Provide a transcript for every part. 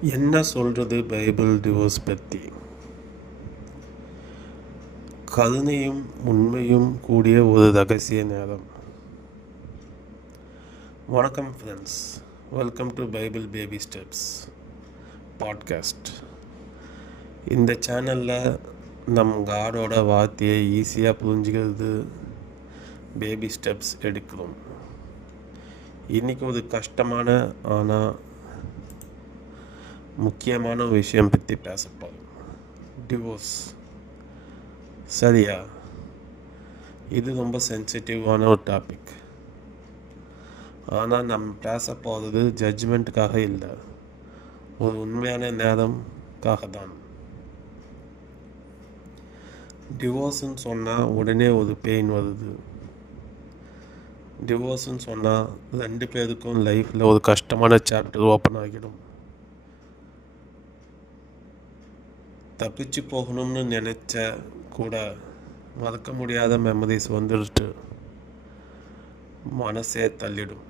என்ன சொல்கிறது Bible divorce பற்றி கருணையும் உண்மையும் கூடிய ஒரு ரகசிய நேரம். வணக்கம் friends welcome to Bible baby steps podcast இந்த சேனலில் நம் காடோட வார்த்தையை ஈஸியாக புரிஞ்சுக்கிறது பேபி ஸ்டெப்ஸ் எடுக்கிறோம். இன்றைக்கி ஒரு கஷ்டமான ஆனால் முக்கியமான விஷயம் பற்றி பேசப்போம் டிவோர்ஸ் சரியா? இது ரொம்ப சென்சிட்டிவான ஒரு டாபிக் ஆனால் நம்ம பேச போகிறது ஜட்ஜ்மெண்ட்டுக்காக இல்லை. ஒரு உண்மையான நேரம்காக தான். டிவோர்ஸுன்னு சொன்னால் உடனே ஒரு பெயின் வருது. டிவோர்ஸுன்னு சொன்னால் ரெண்டு பேருக்கும் லைஃப்பில் ஒரு கஷ்டமான சாப்டர் ஓப்பன் ஆகிடும். தப்பிச்சு போகணும்னு நினச்ச கூட மறக்க முடியாத மெமரிஸ் வந்துட்டு மனசே தள்ளிடும்.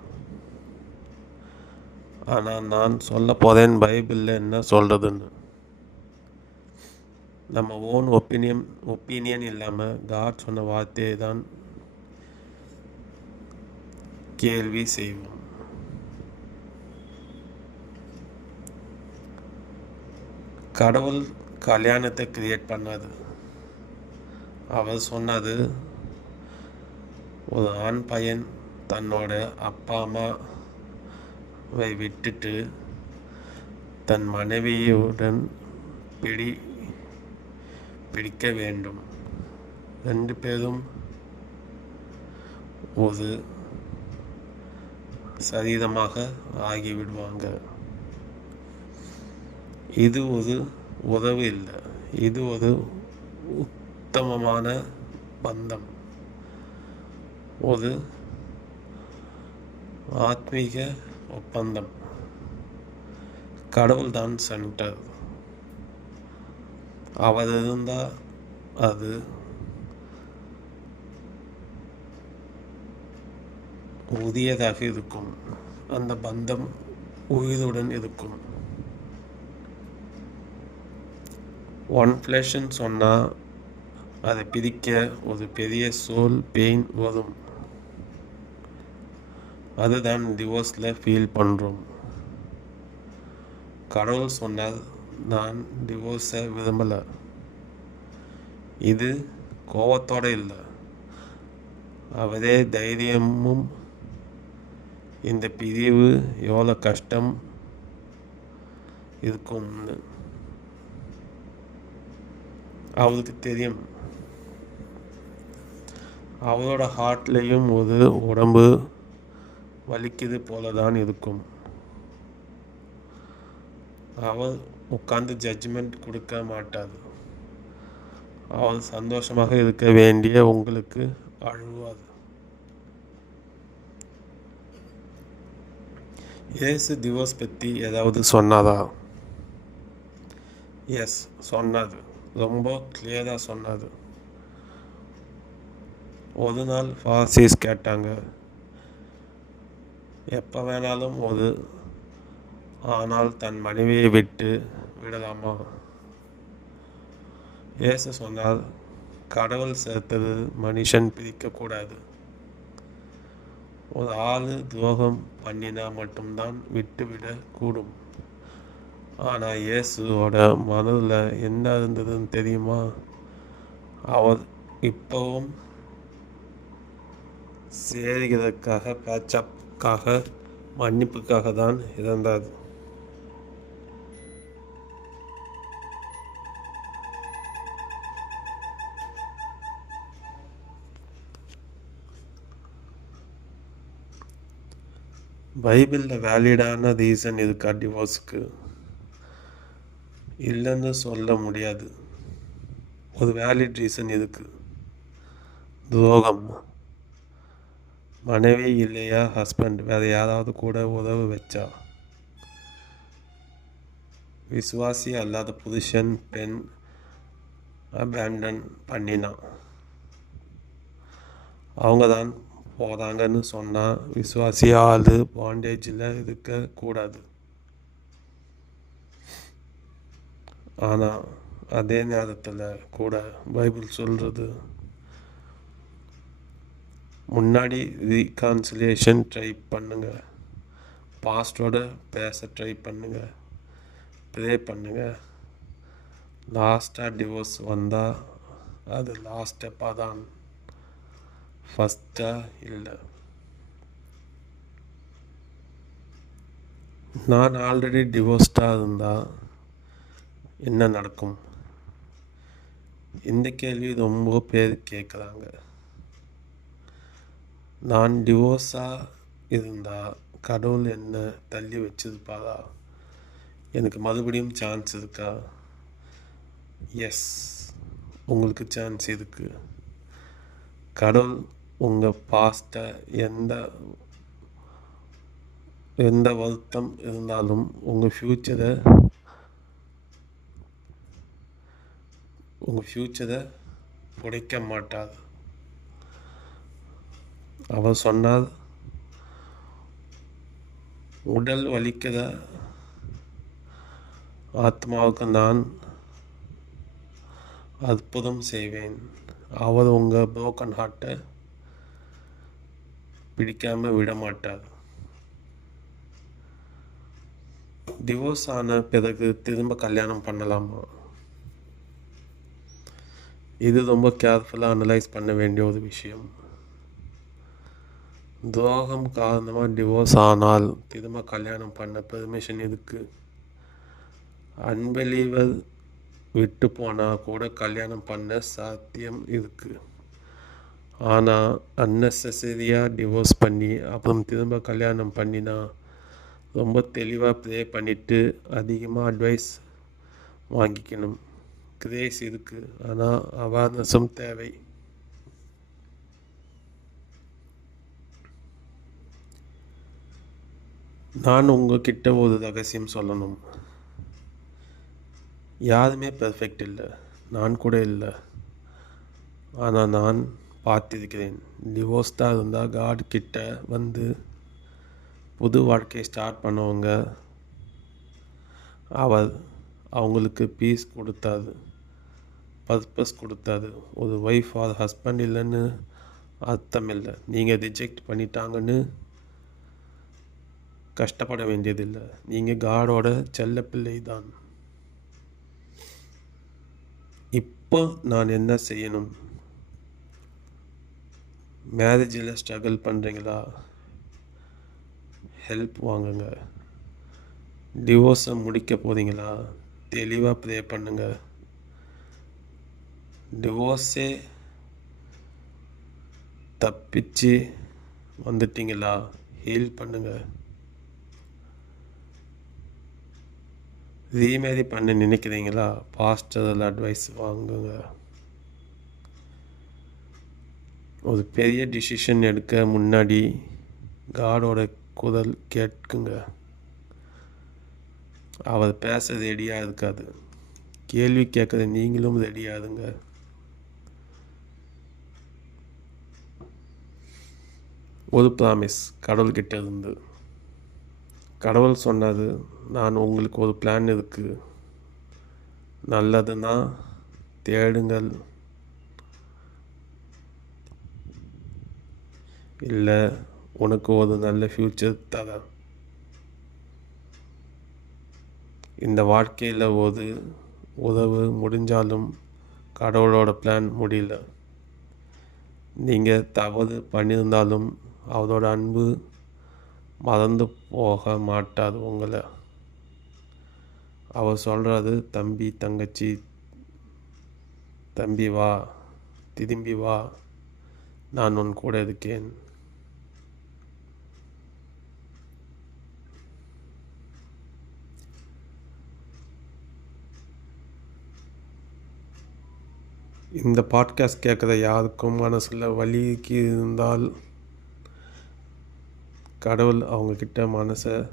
ஆனால் நான் சொல்ல போகிறேன் பைபிளில் என்ன சொல்கிறதுன்னு நம்ம ஓன் ஒப்பீனியன் ஒப்பீனியன் இல்லாமல் காட் சொன்ன வார்த்தையை தான் கேள்வி செய்வோம். கடவுள் கல்யாணத்தை கிரியேட் பண்ணாது. அவர் சொன்னது ஒரு ஆண் பையன் தன்னோட அப்பா அம்மாவை விட்டுட்டு தன் மனைவியுடன் பிடி பிடிக்க வேண்டும். ரெண்டு பேரும் ஒரு சரீரமாக ஆகிவிடுவாங்க. இது ஒரு உதவு இல்லை. இது ஒரு உத்தமமான பந்தம். ஒரு ஆத்மீக ஒப்பந்தம். கடவுள் தான் சென்டர் அவர் இருந்தால் அது உரியதாக இருக்கும். அந்த பந்தம் உயிருடன் இருக்கும். ஒன் ஃப்ளேஷன் சொன்னால் அதை பிரிக்க ஒரு பெரிய சோல் பெயின் வரும். அதுதான் டிவோர்ஸில் ஃபீல் பண்ணுறோம் கடவுள் சொன்னால் நான் டிவோர்ஸை விரும்பலை. இது கோவத்தோடு இல்லை. அவரே தைரியமும் இந்த பிரிவு எவ்வளோ கஷ்டம் இருக்கும்னு. அவருக்கு தெரியும். அவரோட ஹார்ட்லேயும் ஒரு உடம்பு வலிக்குது போல தான் இருக்கும். அவர் உட்காந்து ஜட்ஜ்மெண்ட் கொடுக்க மாட்டார் அவர் சந்தோஷமாக இருக்க வேண்டிய உங்களுக்கு அழுவார் ஏசு டிவோர்ஸ் பற்றி ஏதாவது சொன்னாரா? எஸ் சொன்னார். ரொம்ப கிளியராக சொன்னார். ஒரு நாள் ஃபாசிஸ் கேட்டாங்க. எப்போ வேணாலும் ஒரு ஆனால் தன் மனைவியை விட்டு விடலாமா? ஏசு சொன்னால் கடவுள் சேர்த்தது மனுஷன் பிரிக்கக்கூடாது ஒரு ஆள் துரோகம் பண்ணினா மட்டும்தான் விட்டுவிடக்கூடும் ஆனால் இயேசுவோட மனதில் என்ன இருந்ததுன்னு தெரியுமா? அவர் இப்போவும் சேருகிறதுக்காக பேச்சப்புக்காக மன்னிப்புக்காக தான் இருந்தார் பைபிளில் வேலிடான ரீசன் இருக்கா டிவோர்ஸுக்கு இல்லைன்னு சொல்ல முடியாது. ஒரு வேலிட் ரீசன் இருக்கு துரோகம். மனைவி இல்லையா ஹஸ்பண்ட் வேறு யாராவது கூட உறவு வச்சா? விசுவாசி அல்லாத புருஷன் பெண் அபேண்டன் பண்ணினான் அவங்க தான் போகிறாங்கன்னு சொன்னால் விசுவாசி ஆள் பாண்டேஜில் இருக்கக்கூடாது ஆனால் அதே நேரத்தில் கூட பைபிள் சொல்கிறது முன்னாடி ரீகான்சிலேஷன் ட்ரை பண்ணுங்கள் பாஸ்டோட பேச ட்ரை பண்ணுங்கள் ப்ரே பண்ணுங்க. லாஸ்ட்டாக டிவோர்ஸ் வந்தால் அது லாஸ்ட் ஸ்டெப்பாக தான். ஃபஸ்ட்டாக இல்லை. நான் ஆல்ரெடி டிவோர்ஸ்டாக இருந்தால் என்ன நடக்கும்? இந்த கேள்வி ரொம்ப பேர் கேட்குறாங்க. நான் டிவோர்ஸாக இருந்தால் கடவுள் என்ன தள்ளி வச்சிருப்பாரா? எனக்கு மறுபடியும் சான்ஸ் இருக்கா? எஸ் உங்களுக்கு சான்ஸ் இருக்குது கடவுள் உங்கள் பாஸ்ட்டை எந்த எந்த வருத்தம் இருந்தாலும் உங்கள் ஃப்யூச்சரை உங்கள் ஃப்யூச்சரை புடைக்க மாட்டார் அவர் சொன்னார் உடல் வலிக்கிற ஆத்மாவுக்கு நான் அற்புதம் செய்வேன். அவர் உங்கள் புரோக்கன் ஹார்ட்டை பிடிக்காமல் விட மாட்டார். டிவோர்ஸ் ஆன பிறகு திரும்ப கல்யாணம் பண்ணலாமா? இது ரொம்ப கேர்ஃபுல்லாக அனலைஸ் பண்ண வேண்டிய ஒரு விஷயம். துரோகம் காரணமாக டிவோர்ஸ் ஆனால் திரும்ப கல்யாணம் பண்ண பெர்மிஷன் இருக்குது அன்பிலீவர் விட்டு போனால் கூட கல்யாணம் பண்ண சாத்தியம் இருக்குது ஆனால் அன்னெசரியாக டிவோர்ஸ் பண்ணி அப்புறம் திரும்ப கல்யாணம் பண்ணினா ரொம்ப தெளிவாக ப்ரே பண்ணிவிட்டு அதிகமாக அட்வைஸ் வாங்கிக்கணும். கிரேஸ் இருக்குது ஆனால் அவேர்னஸும் தேவை. நான் உங்ககிட்ட ஒரு ரகசியம் சொல்லணும். யாருமே பெர்ஃபெக்ட் இல்லை. நான் கூட இல்லை. ஆனால் நான் பார்த்துருக்கிறேன். டிவோர்ஸ்டாக இருந்தால் காட் கிட்ட வந்து புது வாழ்க்கையை ஸ்டார்ட் பண்ணவங்க அவர் அவங்களுக்கு பீஸ் கொடுத்தாரு. பர்பஸ் கொடுத்தாரு ஒரு ஒய்ஃப் ஆர் ஹஸ்பண்ட் இல்லைன்னு அர்த்தம் இல்லை. நீங்கள் ரிஜெக்ட் பண்ணிட்டாங்கன்னு கஷ்டப்பட வேண்டியதில்லை. நீங்கள் காடோட செல்ல பிள்ளை தான் இப்போ நான் என்ன செய்யணும்? மேரேஜில் ஸ்ட்ரகிள் பண்ணுறீங்களா ஹெல்ப் வாங்குங்க. டிவோர்ஸை முடிக்க போகிறீங்களா தெளிவாக ப்ரே பண்ணுங்கள் டிவோர்ஸே தப்பிச்சு வந்துட்டீங்களா? ஹீல் பண்ணுங்க. ரீமேரி பண்ண நினைக்கிறீங்களா? பாஸ்டரில் அட்வைஸ் வாங்குங்க. ஒரு பெரிய டிசிஷன் எடுக்க முன்னாடி காடோட குரல் கேட்குங்க. அவர் பேச ரெடியாக இருக்காது. கேள்வி கேட்குற நீங்களும் ரெடியாகுங்க ஒரு ப்ராமிஸ் கடவுள்கிட்ட இருந்து கடவுள் சொன்னது நான் உங்களுக்கு ஒரு பிளான் இருக்குது நல்லதுன்னா தேடுங்கள். இல்லை உனக்கு ஒரு நல்ல ஃப்யூச்சர் தரேன். இந்த வாழ்க்கையில் ஒரு உறவு முடிஞ்சாலும் கடவுளோட பிளான் முடியல. நீங்கள் தவறு பண்ணியிருந்தாலும் அவரோட அன்பு மறந்து போக மாட்டார் உங்களை. அவர் சொல்கிறது தம்பி தங்கச்சி தம்பி வா திரும்பி வா நான் உன் கூட இருக்கேன். இந்த பாட்காஸ்ட் கேட்குற யாருக்கும் மனசில் வலிக்கு இருந்தால் கடவுள் அவங்கக்கிட்ட மனசை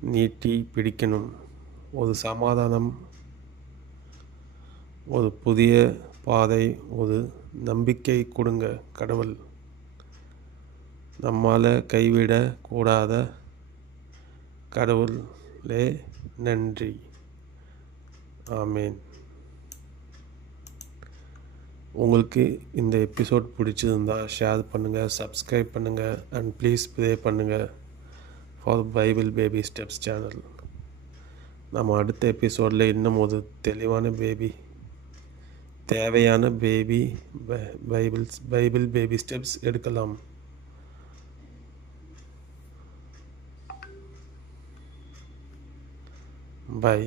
நீட்டி பிடிக்கணும். ஒரு சமாதானம் ஒரு புதிய பாதை ஒரு நம்பிக்கை கொடுங்க கடவுள். நம்மால் கைவிட கூடாத கடவுளே நன்றி. ஆமேன். உங்களுக்கு இந்த எபிசோட் பிடிச்சிருந்தா ஷேர் பண்ணுங்கள் சப்ஸ்கிரைப் பண்ணுங்கள் அண்ட் ப்ளீஸ் ப்ரே பண்ணுங்கள் for Bible baby steps channel நம்ம அடுத்த எபிசோடில் இன்னும் ஒரு தெளிவான பேபி தேவையான baby bibles Bible baby steps எடுக்கலாம். பை